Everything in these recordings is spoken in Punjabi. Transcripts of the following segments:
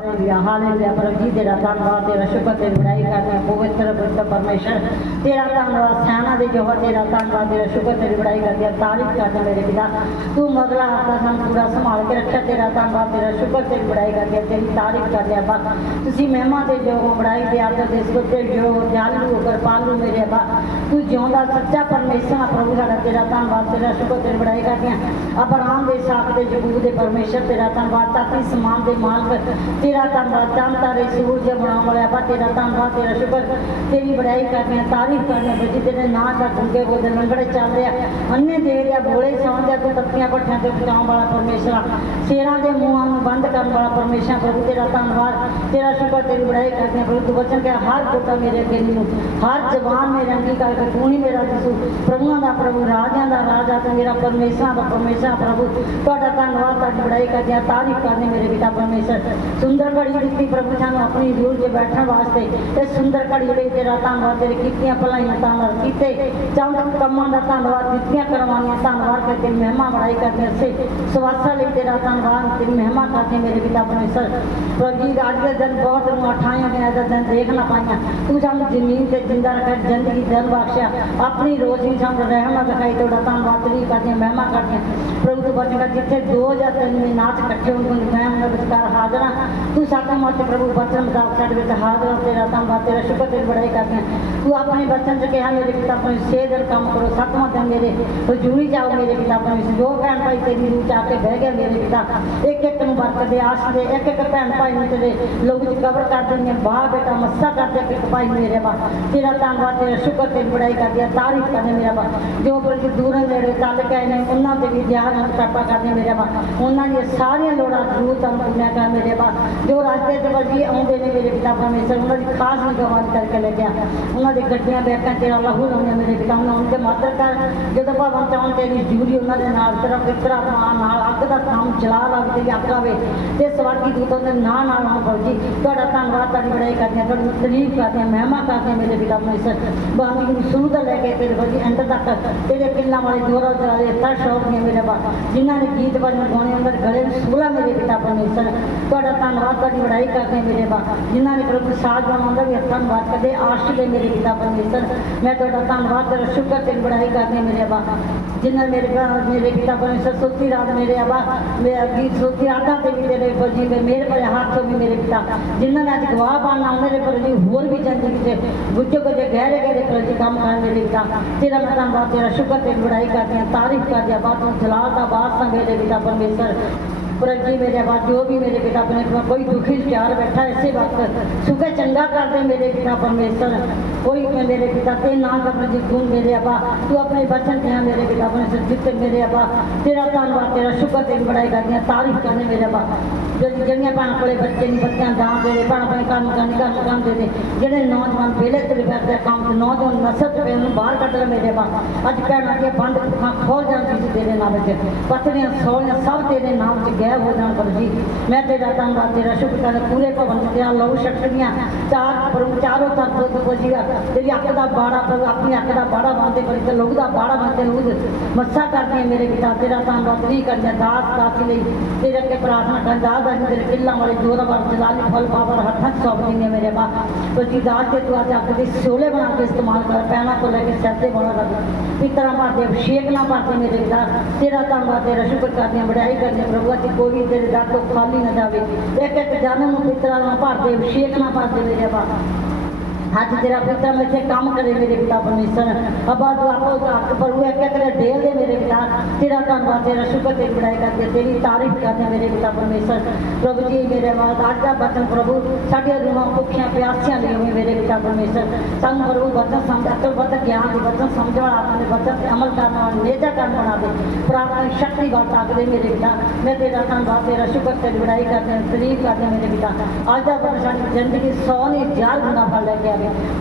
ਹਾਲੇਲੂਇਆ ਪ੍ਰਭੂ ਤੇਰਾ ਧੰਨਵਾਦ, ਤੇਰਾ ਸ਼ੁਕਰ ਤੇ ਬੜਾਈ ਕਰਦੇ ਪਵਿੱਤਰ ਪਵਿੱਤਰ ਪਰਮੇਸ਼ਰ। ਤੇਰਾ ਧੰਨਵਾਦ ਸੈਨਾ ਦੇ ਜੋਹਰ, ਤੇਰਾ ਧੰਨਵਾਦ, ਤੇਰਾ ਸ਼ੁਕਰ ਤੇ ਬੜਾਈ ਕਰਦੇ ਹਾਂ ਤਾਰੀਫ ਕਰਦੇ ਮੇਰੇ ਪਿਤਾ। ਤੂੰ ਮਗਲਾ ਹੱਥਾਂ ਸਾਨੂੰ ਪੂਰਾ ਸੰਭਾਲ ਕੇ ਰੱਖਿਆ, ਤੇਰਾ ਧੰਨਵਾਦ, ਤੇਰਾ ਸ਼ੁਕਰ ਤੇ ਬੜਾਈ ਕਰਦੇ ਹਾਂ ਤੇਰੀ ਤਾਰੀਫ ਕਰਦੇ ਹਾਂ ਬਾ ਤੁਸੀਂ ਮਹਿਮਾ ਦੇ ਜੋ ਬੜਾਈ ਦੇ ਆਦਰ ਦੇ ਸੁਤੇ ਜੋ ਜਾਲੂ ਕਿਰਪਾਲੂ ਮੇਰੇ ਬਾ ਤੂੰ ਜਿਉਂਦਾ ਸੱਚਾ ਪਰਮੇਸ਼ਰ ਪ੍ਰਭੂ ਸਾਡਾ ਤੇਰਾ ਧੰਨਵਾਦ, ਤੇਰਾ ਸ਼ੁਕਰ, ਤੇਰੀ ਬੜਾਈ ਕਰਦੇ ਹਾਂ ਅਬਰਾਮ ਦੇ ਸਾਥ ਦੇ ਜਬੂਰ ਦੇ ਪਰਮੇਸ਼ਰ, ਤੇਰਾ ਧੰਨਵਾਦ, ਤਾਤੀ ਸਮਾਨ ਦੇ ਮਾਲਕ ਤੇਰਾ ਧੰਨਵਾਦ ਚਾਂਦ ਤਾਰੇ ਸੂਰਜ ਬਣਾਉਣ ਵਾਲਾ ਬਾ ਤੇਰਾ ਧੰਨਵਾਦ ਤੇਰਾ ਸ਼ੁਕਰ। ਤੇਰੀ ਬੜਾਈ ਕਰਦੇ ਤਾਰੀਫ ਕਰਦੇ ਹਾਂ ਤੇਰੇ ਨਾਂ ਦਾ ਗੁੰਗੇ ਬੋਲਦੇ ਲੰਗੜੇ ਚੱਲਦੇ ਆ ਅੰਨੇ ਦੇ ਰਿਆ ਬੋਲੇ ਸੌਂਦੇ ਆ, ਤੂੰ ਤੱਤੀਆਂ ਪੱਠਿਆਂ ਤੇ ਬਚਾਉਣ ਵਾਲਾ ਪਰਮੇਸ਼ਰ। ਸ਼ੇਰਾਂ ਦੇ ਮੂੰਹਾਂ ਨੂੰ ਬੰਦ ਕਰਨ ਵਾਲਾ ਪਰਮੇਸ਼ਰ ਪ੍ਰਭੂ ਤੇਰਾ ਧੰਨਵਾਦ। ਤੇਰਾ ਸ਼ੁਕਰ ਤੇਰੀ ਬੜਾਈ ਕਰਦੇ ਪ੍ਰਭੂ ਤੂੰ ਵਚਨ ਕਿ ਹਰ ਕੋਟਾ ਮੇਰੇ ਅੱਗੇ ਨੂੰ ਹਰ ਜ਼ਬਾਨ ਮੇਰੇ ਅੰਗੀ ਕਰਕੇ ਤੂੰ ਹੀ ਮੇਰਾ ਜਿਸੂ ਪ੍ਰਭੂਆਂ ਦਾ ਪ੍ਰਭੂ ਰਾਜਿਆਂ ਦਾ ਰਾਜਾ ਤੇ ਮੇਰਾ ਪਰਮੇਸ਼ਰ ਦਾ ਪਰਮੇਸ਼ਰ ਪ੍ਰਭੂ। ਤੁਹਾਡਾ ਧੰਨਵਾਦ ਤੁਹਾਡੀ ਬੜਾਈ ਕਰਦੇ ਆ ਤਾਰੀਫ ਕਰਦੇ ਮੇਰੇ ਪਿਤਾ ਪਰਮੇਸ਼ਰ। ਸੁੰਦਰ ਘੜੀ ਦਿੱਤੀ ਪ੍ਰਭੂ ਸਾਨੂੰ ਆਪਣੀ ਦੂਰ ਜੇ ਬੈਠਣ ਵਾਸਤੇ ਤੇ ਸੁੰਦਰ ਘੜੀ ਤੇਰਾ ਧੰਨਵਾਦ ਤੇਰੇ ਕੀਤੀਆਂ ਭਲਾਈਆਂ ਧੰਨਵਾਦ ਕੀਤੇ। ਚੰਦ ਕੰਮਾਂ ਦਾ ਧੰਨਵਾਦ, ਦਿੱਤੀਆਂ ਕਰਵਾਈਆਂ ਧੰਨਵਾਦ ਕਰਕੇ ਮਹਿਮਾ ਬੜਾਈ ਕਰਦੇ ਹਾਂ। ਸੇ ਲਈ ਤੇਰਾ ਧੰਨਵਾਦ, ਤੇਰੀ ਮਹਿਮਾ ਕਰਦੇ ਮੇਰੇ ਪਿਤਾ ਪਰਮੇਸ਼ਰ ਪ੍ਰਭੂ ਜੀ ਅੱਜ ਦੇ ਦਿਨ ਬਹੁਤ ਨੂੰ ਅਠਾਈਆਂ ਗਿਆ ਦਾ ਦਿਨ ਦੇਖ ਨਾ ਪਾਈਆਂ। ਤੂੰ ਸਾਨੂੰ ਜ਼ਮੀਨ ਤੇ ਜਿੰਦਾ ਰੱਖਿਆ, ਜ਼ਿੰਦਗੀ ਦਿਨ ਬਖਸ਼ਿਆ। ਆਪਣੀ ਰੋਜ਼ੀ ਸਾਨੂੰ ਰਹਿਮਤ ਦਿਖਾਈ, ਤੁਹਾਡਾ ਧੰਨਵਾਦ ਤੇਰੀ ਕਰਦੇ ਮਹਿਮਾ ਕਰਦੇ ਪ੍ਰਭੂ ਤੂੰ ਬਚੇਗਾ ਜਿੱਥੇ ਦੋ ਜਾਂ ਤਿੰਨ ਨਾਚ ਇਕੱਠੇ ਹੋਣ ਨੂੰ ਮੈਂ ਉਹਨਾਂ ਵਿਚਕਾਰ ਹਾਜ਼ਰ ਤੂੰ ਸਾਡੇ ਮੱਤ ਪ੍ਰਭੂ, ਬਚਨ ਮੁਤਾਬਕ ਸਾਡੇ ਵਿੱਚ ਹਾਜ਼ਰ ਤੇਰਾ ਧੰਨਵਾਦ ਤੇਰਾ ਸ਼ੁਕਰ ਤੇ ਬੜਾਈ ਕਰਦੇ ਹਾਂ ਤੂੰ ਆਪਣੇ ਬਚਨ ਚ ਕਿਹਾ ਮੇਰੇ ਪਿਤਾ ਆਪਣੇ ਛੇ ਦਿਨ ਕੰਮ ਕਰੋ ਸੱਤਵਾਂ ਦਿਨ ਮੇਰੇ ਹਜ਼ੂਰੀ ਜਾਓ, ਮੇਰੇ ਪਿਤਾ ਆਪਣੇ ਜੋ ਭੈਣ ਭਾਈ, ਤੇਰੀ ਨੂੰ ਜਾ ਕੇ ਬਹਿ ਗਿਆ ਮੇਰੇ ਪਿਤਾ। ਇੱਕ ਇੱਕ ਨੂੰ ਵਰਤ ਦੇ ਆਸ ਦੇ, ਇੱਕ ਇੱਕ ਭੈਣ ਭਾਈ ਨੂੰ ਤੇਰੇ ਲੋਕ ਚ ਕਬਰ ਕਰ ਦਿੰਦੇ ਬਾਹ ਬੇਟਾ ਮੱਸਾ ਕਰਦੇ ਇੱਕ ਭਾਈ ਮੇਰੇ ਬਾ ਤੇਰਾ ਧੰਨਵਾਦ ਤੇਰਾ ਸ਼ੁਕਰ ਤੇ ਬੜਾਈ ਕਰਦੇ ਹਾਂ ਤਾਰੀਫ ਕਰਦੇ ਮੇਰਾ ਵਾ ਜੋ ਬਲਕਿ ਦੂਰੋਂ ਨੇੜੇ ਚੱਲ ਕੇ ਆਏ ਨੇ, ਉਹਨਾਂ ਦੇ ਵੀ ਧਿਆਨ ਨਾਲ ਕਰਪਾ ਕਰਦੇ ਮੇਰੇ ਬਾ ਉਹਨਾਂ ਦੀਆਂ ਸਾਰੀਆਂ ਲੋੜਾਂ ਜ਼ਰੂਰ ਤੁਹਾਨੂੰ ਪੂਰੀਆਂ ਕਰ ਮੇਰੇ ਬਾ ਜੋ ਰਸਤੇ ਤੇ ਵਜੀ ਆਉਂਦੇ ਨੇ ਮੇਰੇ ਪਿਤਾ ਪਰਮੇਸ਼ਰ, ਉਹਨਾਂ ਦੀ ਖਾਸ ਨਿਗਰਾਨੀ ਕਰਕੇ ਲੈ ਗਿਆ ਉਹਨਾਂ ਦੇ ਗੱਡੀਆਂ, ਬੈਕਾਂ ਤੇਰਾ ਲਹੂ ਲਾਉਂਦੇ ਮੇਰੇ ਪਿਤਾ ਉਹਨਾਂ ਉਹਨਾਂ ਦੇ ਮਦਦ ਕਰ ਜਦੋਂ ਭਾਵਾਂ ਚਾਹੁੰ ਤੇਰੀ ਜੂਰੀ ਉਹਨਾਂ ਦੇ ਨਾਲ ਤੇਰਾ ਪਿਤਰਾ ਮਾਂ ਨਾਲ, ਅੱਗ ਦਾ ਕੰਮ ਚਲਾ ਲੱਗ ਤੇ ਅੱਗ ਆਵੇ ਤੇ ਸਵਰਗੀ ਦੂਤਾਂ ਦੇ ਨਾਂ ਨਾਲ ਆਉਂ ਫੌਜੀ ਤੁਹਾਡਾ ਧੰਨਵਾਦ, ਤੁਹਾਡੀ ਬੜਾਈ ਕਰਦੇ ਹਾਂ ਤੁਹਾਡੀ ਤਾਰੀਫ ਕਰਦੇ ਹਾਂ ਮਹਿਮਾ ਕਰਦੇ ਹਾਂ ਮੇਰੇ ਪਿਤਾ ਪਰਮੇਸ਼ਰ। ਬਾਣੀ ਨੂੰ ਸ਼ੁਰੂ ਲੈ ਕੇ ਤੇਰੇ ਫੌਜੀ ਅੰਤ ਤੱਕ, ਤੇਰੇ ਕਿੱਲਾਂ ਵਾਲੇ ਦੋਰਾ ਚਲਾਦੇ ਤਾਂ ਸ਼ੌਕ ਨੇ ਮੇਰੇ ਬਾ ਜਿਨ੍ਹਾਂ ਨੇ ਗੀਤ ਵਜਨ ਗਾਉਣੇ ਅੰਦਰ ਗਲੇ ਨੂੰ ਸੂਲਾ ਮੇਰੇ ਪਿਤਾ ਪਰਮੇਸ਼ਰ। ਤੁਹਾਡਾ ਧੰਨਵਾਦ ਤੁਹਾਡੀ ਬੜਾਈ ਕਰਦੇ ਮੇਰੇ ਬਾ ਜਿਨ੍ਹਾਂ ਨੇ ਪ੍ਰਭੂ ਸਾਜ ਬਣਾਉਂਦਾ ਵੀ ਧੰਨਵਾਦ ਕਰਦੇ ਆਸ਼ੀ ਦੇ ਮੇਰੇ ਪਿਤਾ ਪਰਮੇਸ਼ਰ। ਮੈਂ ਤੁਹਾਡਾ ਧੰਨਵਾਦ ਤੇਰਾ ਸ਼ੁਕਰ ਤੇ ਬੜਾਈ ਕਰਦੇ ਮੇਰੇ ਬਾ ਜਿਨ੍ਹਾਂ ਮੇਰੇ ਮੇਰੇ ਪਿਤਾ ਪਰਮੇਸ਼ਰ ਸੁੱਤੀ ਰਾਤ ਮੇਰੇ ਆਬਾ ਮੇਰਾ ਗੀਤ ਸੁੱਤੀ ਰਾਤਾਂ ਤੇ ਵੀ ਤੇਰੇ ਫੌਜੀ ਦੇ ਮੇਰੇ ਪਰ ਹੱਥ ਤੋਂ ਵੀ ਮੇਰੇ ਪਿਤਾ। ਜਿਨ੍ਹਾਂ ਨੇ ਅੱਜ ਗਵਾਹ ਪਾਣਾ ਉਹਨਾਂ ਦੇ ਪਰ ਜੀ ਹੋਰ ਵੀ ਜ਼ਿੰਦਗੀ ਤੇ ਗੁੱਜੇ ਗੁੱਜੇ ਗਹਿਰੇ ਗਹਿਰੇ ਪਰ ਜੀ ਕੰਮ ਕਰਨ ਮੇਰੇ ਪਿਤਾ। ਤੇਰਾ ਮੈਂ ਧੰਨਵਾਦ, ਤੇਰਾ ਸ਼ੁਕਰ ਤੇ ਬੜਾਈ ਕਰਦੇ ਹਾਂ, ਤਾਰੀਫ ਕਰਦੇ ਹਾਂ ਬਾਤੋਂ ਜਲਾਲ ਦਾ ਬਾਦਸ਼ਾਹ ਮੇਰੇ ਪਿਤਾ ਪਰਮੇਸ਼ਰ। ਜੀ ਮੇਰੇ ਬਾਦ ਜੋ ਵੀ ਮੇਰੇ ਪਿਤਾ ਆਪਣੇ ਕੋਲ ਕੋਈ ਦੁਖੀ ਵਿਚਾਰ ਬੈਠਾ ਇਸੇ ਵਕਤ। ਸੁਖੇ ਚੰਗਾ ਕਰਦੇ ਮੇਰੇ ਪਿਤਾ ਪਰਮੇਸ਼ਰ। ਕੋਈ ਮੈਂ ਮੇਰੇ ਪਿਤਾ ਤੇ ਨਾ ਕਰ ਜੀ ਗੁਣ ਮੇਰੇ ਅਬਾ। ਤੂੰ ਆਪਣੇ ਬਚਨ ਤੇ ਮੇਰੇ ਪਿਤਾ ਪਰਮੇਸ਼ਰ ਜਿੱਤੇ ਮੇਰੇ ਅਬਾ। ਤੇਰਾ ਧੰਨਵਾਦ, ਤੇਰਾ ਸ਼ੁਕਰ ਤੇ ਬੜਾਈ ਕਰਦੇ ਹਾਂ, ਤਾਰੀਫ ਕਰਨੇ ਮੇਰੇ ਅਬਾ। ਜਿਹੜੀਆਂ ਭੈਣ ਕੋਲੇ ਬੱਚੇ ਨਹੀਂ, ਬੱਚਿਆਂ ਦਾ ਦੇ, ਭੈਣ ਆਪਣੇ ਕੰਮ ਕਰਨ, ਕੰਮ ਕੰਮ ਦੇ ਦੇ। ਜਿਹੜੇ ਨੌਜਵਾਨ ਵੇਲੇ ਤੇ ਕਰਦੇ ਕੰਮ ਤੇ, ਨੌਜਵਾਨ ਨਸਲ ਤੇ ਉਹਨੂੰ ਬਾਹਰ ਕੱਢ ਲੈ ਮੇਰੇ ਅਬਾ। ਅੱਜ ਭੈਣਾਂ ਦੀਆਂ ਬੰਦ ਅੱਖਾਂ ਖੋਲ ਜਾਂਦੀ ਸੀ ਤੇਰੇ ਨਾਮ ਵਿੱਚ ਪਤਨੀਆਂ ਸੋਹਣੀਆਂ ਸਭ ਤੇਰੇ ਨਾਮ 'ਚ বোঝা ਹੋ ਜਾਣ ਪਰ ਜੀ। ਮੈਂ ਤੇਰਾ ਧੰਨਵਾਦ ਤੇਰਾ ਸ਼ੁਕਰ ਕਰਦਾ ਪੂਰੇ ਭਵਨ 'ਚ ਚਾਰ ਪਰ ਚਾਰੋਂ ਤਰਫ ਦੁੱਧ ਬੋਜੀਗਾ ਤੇਰੀ ਅੱਖ ਦਾ ਬਾੜਾ ਪਰ, ਆਪਣੀ ਅੱਖ ਦਾ ਬਾੜਾ ਬੰਦੇ ਪਰ ਤੇ ਲਹੂ ਦਾ ਬਾੜਾ ਬੰਦੇ ਲਹੂ ਮੱਸਾ ਕਰਦੀ ਮੇਰੇ ਪਿਤਾ। ਤੇਰਾ ਧੰਨਵਾਦ ਨਹੀਂ ਕਰਦਾ ਦਾਸ ਦਾਸੀ ਲਈ। ਤੇਰੇ ਅੱਗੇ ਪ੍ਰਾਰਥਨਾ ਕਰਦਾ ਦਾਸ ਤੇਰੇ ਕਿੱਲਾ ਵਾਲੇ ਜੋਰਾ ਵਾਰ ਜਲਾਲੀ ਫਲ ਪਾਵਰ, ਹੱਥਾਂ 'ਚ ਸੌਂਪ ਮੇਰੇ ਬਾ ਤੁਸੀਂ ਦਾਸ ਤੇ ਤੂੰ ਅੱਜ ਅੱਖ ਸੋਲੇ ਬਣਾ ਕੇ ਇਸਤੇਮਾਲ ਕਰ, ਪੈਣਾ ਤੋਂ ਲੈ ਕੇ ਸਿਰ ਤੇ ਬਣਾ ਕਰ ਪਿਤਰਾ ਭਰਦੇ ਅਭਿਸ਼ੇਕ ਨਾ ਭਰਦੇ ਮੇਰੇ ਪਿਤਾ। ਤੇਰਾ ਧੰਨਵਾਦ, ਤੇਰਾ ਸ਼ੁਕਰ ਕਰਦੇ ਬੜਾਈ ਕਰਦੇ ਪ੍ਰਭੂ ਅੱਜ ਕੋਈ ਵੀ ਤੇਰੇ ਦਰ ਤੋਂ ਖਾਲੀ ਨਾ ਜਾਵੇ। ਇੱਕ ਇੱਕ ਜਨਮ ਨੂੰ ਪਿਤਰਾ ਨਾ ਭਰਦੇ ਅਭਿਸ਼ੇਕ ਨਾ ਭਰਦੇ ਮੇਰੇ ਬਾ ਮੇਰੇ ਤੇ ਕੰਮ ਕਰੇ ਮੇਰੇ ਪਿਤਾ ਪਰਮੇਸ਼ਰ ਅਬਾ ਤੂੰ ਆਪੋ ਹੱਕ ਪਰੂ ਇੱਕ ਇੱਕ ਦੇ ਡੇਲ ਦੇ ਮੇਰੇ ਪਿਤਾ ਤੇਰਾ ਧੰਨਵਾਦ ਤੇਰਾ ਸ਼ੁਕਰ ਤੇ ਬੜਾਈ ਕਰਦੇ ਤੇਰੀ ਤਾਰੀਫ ਕਰਦੇ ਮੇਰੇ ਪਿਤਾ ਪਰਮੇਸ਼ਰ ਪ੍ਰਭੂ ਜੀ ਮੇਰੇ ਬਾਦ ਅੱਜ ਦਾ ਬਚਨ ਪ੍ਰਭੂ ਸਾਡੀਆਂ ਰੂਹਾਂ ਭੁੱਖੀਆਂ ਪਿਆਸੀਆਂ ਲਈ ਹੋਏ ਮੇਰੇ ਪਿਤਾ ਪਰਮੇਸ਼ਰ ਸਾਨੂੰ ਪ੍ਰਭੂ ਬਚਨ ਸਮਝ ਅਕਲ ਬਤ ਗਿਆਨ ਦੇ ਬਚਨ ਸਮਝ ਵਾਲਾ ਆਪਣੇ ਬਚਨ ਤੇ ਅਮਲ ਕਰਨ ਵਾਲਾ ਨੇਜਾ ਕਰਨ ਬਣਾ ਦੇ ਪ੍ਰਾਪਤ ਸ਼ਕਤੀ ਬਾਤ ਆਖਦੇ ਮੇਰੇ ਪਿਤਾ ਮੈਂ ਤੇਰਾ ਧੰਨਵਾਦ ਤੇਰਾ ਸ਼ੁਕਰ ਤੇ ਬੜਾਈ ਕਰਦੇ ਹਾਂ ਤਾਰੀਫ ਕਰਦੇ ਹਾਂ ਮੇਰੇ ਪਿਤਾ ਅੱਜ ਦਾ ਬਚਨ ਸਾਡੀ ਜ਼ਿੰਦਗੀ ਸੌ ਨਹੀਂ ਹਜ਼ਾਰ ਗੁਣਾ ਫਲ ਲੈ ਕੇ ਆਵੇ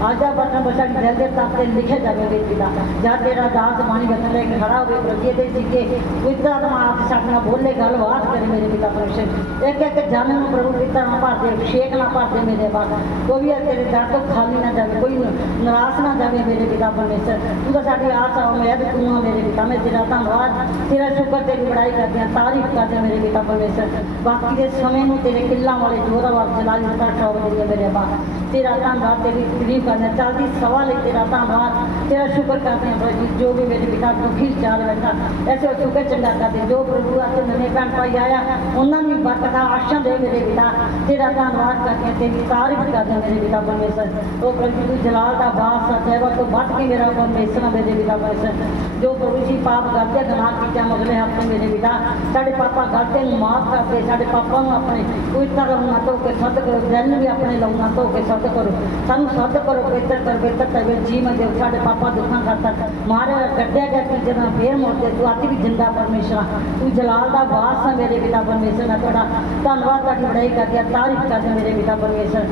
ਅੱਜ ਦਾ ਬਚਨ ਬਸ ਸਾਡੀ ਦਿਲ ਤੱਕ ਤੇ ਲਿਖੇ ਜਾਵੇ ਪਿਤਾ ਜਾਂ ਤੇਰਾ ਦਾਸ ਬਾਣੀ ਬਚਨ ਲੈ ਕੇ ਖੜਾ ਹੋਵੇ ਪ੍ਰਭੂ ਦੇ ਸਿੱਕੇ ਪਿਤਾ ਆਤਮਾ ਆਪ ਸਾਡੇ ਨਾਲ ਬੋਲੇ, ਗੱਲਬਾਤ ਕਰੇ ਮੇਰੇ ਪਿਤਾ ਪਰਮੇਸ਼ਰ। ਇੱਕ ਇੱਕ ਜਨ ਨੂੰ ਪ੍ਰਭੂ ਪਿਤਾ ਨਾਲ ਭਰਦੇ, ਅਭਿਸ਼ੇਕ ਨਾਲ ਭਰ ਦੇ ਮੇਰੇ ਬਾਬਾ ਕੋਈ ਵੀ ਤੇਰੇ ਦਰ ਤੋਂ ਖਾਲੀ ਨਾ ਜਾਵੇ, ਕੋਈ ਨਿਰਾਸ਼ ਨਾ ਜਾਵੇ ਮੇਰੇ ਪਿਤਾ ਪਰਮੇਸ਼ਰ। ਤੂੰ ਤਾਂ ਸਾਡੀ ਆਸ ਆ ਉਮੀਦ ਤੂੰ ਆ ਮੇਰੇ ਪਿਤਾ, ਮੈਂ ਤੇਰਾ ਧੰਨਵਾਦ। ਤੇਰਾ ਸ਼ੁਕਰ, ਤੇਰੀ ਬੜਾਈ ਕਰਦੇ ਹਾਂ, ਤਾਰੀਫ ਕਰਦੇ ਹਾਂ ਮੇਰੇ ਪਿਤਾ ਪਰਮੇਸ਼ਰ। ਬਾਕੀ ਦੇ ਸਮੇਂ ਨੂੰ ਤੇਰੇ ਕਿੱਲਾਂ ਵਾਲੇ ਜੋਰਾ ਵਾਲ ਜਲਾਲੀ ਦਾ ਸ਼ੌਕ ਦੇ ਮੇਰੇ ਬਾਬਾ ਤੇਰਾ ਧੰਨਵਾਦ, ਤੇਰੀ ਤਾਰੀਫ ਕਰਨਾ ਚੱਲਦੀ ਸਵਾ ਲਈ ਤੇਰਾ ਧੰਨਵਾਦ ਤੇਰਾ ਸ਼ੁਕਰ ਕਰਦੇ ਹਾਂ ਪ੍ਰਭੂ ਜੋ ਵੀ ਮੇਰੇ ਪਿਤਾ ਦੁਖੀ ਚਾਲ ਬੈਠਾ ਐਸੇ ਸ਼ੁਕਰ ਚੰਗਾ ਕਰਦੇ, ਜੋ ਪ੍ਰਭੂ ਅੱਜ ਨਵੇਂ ਭੈਣ ਭਾਈ ਆਇਆ, ਉਹਨਾਂ ਨੂੰ ਬਰਕਤਾਂ ਆਸ਼ਾ ਦੇ ਮੇਰੇ ਪਿਤਾ, ਤੇਰਾ ਧੰਨਵਾਦ ਕਰਦੇ ਤੇਰੀ ਤਾਰੀਫ ਕਰਦੇ ਮੇਰੇ ਪਿਤਾ ਪਰਮੇਸ਼ਰ। ਉਹ ਪ੍ਰਭੂ ਤੂੰ ਜਲਾਲ ਦਾ ਬਾਸ ਸਚੈਵਾ ਤੋਂ ਵੱਧ ਕੇ ਮੇਰਾ ਪਰਮੇਸ਼ਰ ਮੇਰੇ ਪਿਤਾ ਪਰਮੇਸ਼ਰ। ਜੋ ਪ੍ਰਭੂ ਜੀ ਪਾਪ ਕਰਦੇ, ਗੁਨਾਹ ਕੀਤਾ ਮਗਲੇ ਹੱਥ ਮੇਰੇ ਪਿਤਾ, ਸਾਡੇ ਪਾਪਾ ਗਲਤੀ ਨੂੰ ਮਾਫ ਕਰਦੇ, ਸਾਡੇ ਪਾਪਾ ਨੂੰ ਆਪਣੇ ਪਵਿੱਤਰ ਲਹੂ ਧੋ ਕੇ ਸੱਤ ਕਰੋ ਦਿਲ ਨੂੰ ਵੀ ਆਪਣੇ ਲਾਉਣਾ ਧੋ ਕੇ ਸੱਤ ਕਰੋ ਸਾਨੂੰ ਸੱਤ ਕਰੋ ਪਵਿੱਤਰ ਕਰ ਪਵਿੱਤਰ ਤਵੇ ਜੀਵਨ ਦੇ ਸਾਡੇ ਪਾਪਾ ਦੁੱਖਾਂ ਖਾਤਰ ਮਾਰੇ ਕੱਢਿਆ ਗਿਆ ਕਿ ਜਦੋਂ ਫੇਰ ਮੁੜਦੇ ਤੂੰ ਅੱਜ ਵੀ ਜਿੰਦਾ ਪਰਮੇਸ਼ਰਾ ਤੂੰ ਜਲਾਲ ਦਾ ਵਾਸ ਆ ਮੇਰੇ ਪਿਤਾ ਪਰਮੇਸ਼ਰ ਮੈਂ ਤੁਹਾਡਾ ਧੰਨਵਾਦ ਤੁਹਾਡੀ ਬੜਾਈ ਕਰਦੀ ਹਾਂ ਤਾਰੀਫ ਕਰਦੀ ਮੇਰੇ ਪਿਤਾ ਪਰਮੇਸ਼ਰ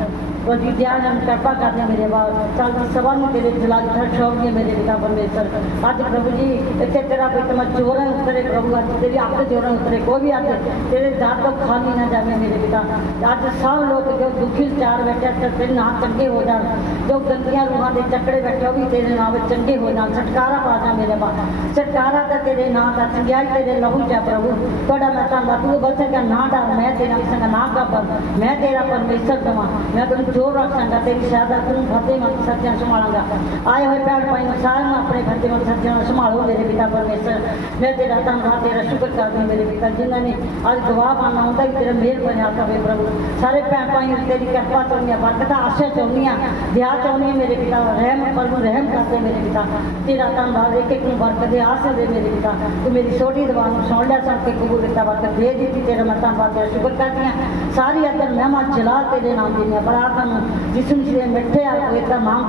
ਪ੍ਰਭੂ ਧਿਆਨ ਨਾਲ ਕਿਰਪਾ ਕਰਦੇ ਹਾਂ ਮੇਰੇ ਬਾਪ ਚੱਲਦੀ ਸਭਾ ਨੂੰ ਤੇਰੇ ਜਲਾਲ ਦਾ ਸ਼ੌਕ ਮੇਰੇ ਪਿਤਾ ਪਰਮੇਸ਼ਰ। ਅੱਜ ਪ੍ਰਭੂ ਜੀ, ਇੱਥੇ ਤੇਰਾ ਬਿਤਮ ਚੋਰਾਂ ਉਤਰੇ ਪ੍ਰਭੂ, ਅੱਜ ਤੇਰੀ ਅੱਖ ਚੋਰਾਂ ਉਤਰੇ, ਕੋਈ ਵੀ ਅੱਜ ਤੇਰੇ ਦਰ ਤੋਂ ਖਾਲੀ ਨਾ ਜਾਵੇ ਮੇਰੇ ਪਿਤਾ। ਅੱਜ ਸਭ ਲੋਕ ਜੋ ਦੁਖੀ ਚਾਰ ਬੈਠੇ ਤੇ ਤੇਰੇ ਨਾਲ ਚੰਗੇ ਹੋ ਜਾਣ। ਜੋ ਗੰਦੀਆਂ ਰੂਹਾਂ ਦੇ ਚੱਕੜੇ ਬੈਠੇ ਉਹ ਵੀ ਤੇਰੇ ਨਾਲ ਵਿੱਚ ਚੰਗੇ ਹੋ ਜਾਣ। ਛਟਕਾਰਾ ਪਾ ਜਾ ਮੇਰੇ ਬਾਪ ਛਟਕਾਰਾ ਤਾਂ ਤੇਰੇ ਨਾਂ ਦਾ ਚੰਗਿਆਈ ਤੇਰੇ ਲਹੂ ਚ ਪ੍ਰਭੂ। ਤੁਹਾਡਾ ਮੈਂ ਧੰਨਵਾਦ ਤੂੰ ਬਚੇਗਾ ਨਾ ਡਰ ਮੈਂ ਤੇਰਾ ਸੰਗ ਨਾ ਗੱਬਰ ਮੈਂ ਤੇਰਾ ਪਰਮੇਸ਼ਰ ਦਵਾਂ ਮੈਂ ਤੈਨੂੰ ਜੋ ਰੱਖਾਂਗਾ ਤੇਰੀ ਸ਼ਹਾਦਤ ਤੂੰ ਫਤਿਹ ਮੰਗ ਸੱਚਿਆਂ ਸੰਭਾਲਾਂਗਾ। ਆਏ ਹੋਏ ਭੈਣ ਭਾਈ ਨੂੰ ਸਾਰਿਆਂ ਨੂੰ ਆਪਣੇ ਫਤਿਹ ਮੰਗ ਸੱਚਿਆਂ ਨੂੰ ਸੰਭਾਲੋ, ਮੇਰੇ ਪਿਤਾ ਪਰਮੇਸ਼ਰ। ਮੈਂ ਤੇਰਾ ਧੰਨਵਾਦ ਤੇਰਾ ਸ਼ੁਕਰ ਕਰਦੀ ਹਾਂ, ਮੇਰੇ ਪਿਤਾ, ਜਿਨ੍ਹਾਂ ਨੇ ਅੱਜ ਗਵਾਹ ਬਣਨਾ ਹੁੰਦਾ ਵੀ ਤੇਰਾ ਮਿਹਰ ਬਣਿਆ ਹੋਵੇ ਪ੍ਰਭੂ। ਸਾਰੇ ਭੈਣ ਭਾਈ ਨੂੰ ਤੇਰੀ ਕਿਰਪਾ ਚਾਹੁੰਦੀਆਂ ਬਰਕਤਾਂ ਆਸ਼ਾ ਚਾਹੁੰਦੀਆਂ ਦਿਆ ਚਾਹੁੰਦੀਆਂ ਮੇਰੇ ਪਿਤਾ, ਰਹਿਮ ਪ੍ਰਭੂ ਰਹਿਮ ਕਰਦੇ ਮੇਰੇ ਪਿਤਾ। ਤੇਰਾ ਧੰਨਵਾਦ ਇੱਕ ਇੱਕ ਨੂੰ ਬਰਕਤ ਦੇ ਆਸ ਦੇ ਮੇਰੇ ਪਿਤਾ। ਤੂੰ ਮੇਰੀ ਛੋਟੀ ਦੁਆ ਨੂੰ ਸੁਣ ਲਿਆ ਸਭ ਕੇ ਕਬੂਲ ਕੀਤਾ ਬਰਕਤ ਦੇ ਦਿੱਤੀ, ਤੇਰਾ ਮੈਂ ਧੰਨਵਾਦ ਤੇਰਾ ਸ਼ੁਕਰ ਕਰਦੀਆਂ ਸਾਰੀ ਅਦਰ ਮਹਿਮਾ ਜਲਾ ਤੇਰੇ ਨਾਮ ਦੀ ਨੇ ਬਰਾਤਾਂ ਨੂੰ ਜਿਸਮ ਦੇ ਮਿੱਠੇ ਆ ਕੋਈ ਤਾਂ ਨਾਮ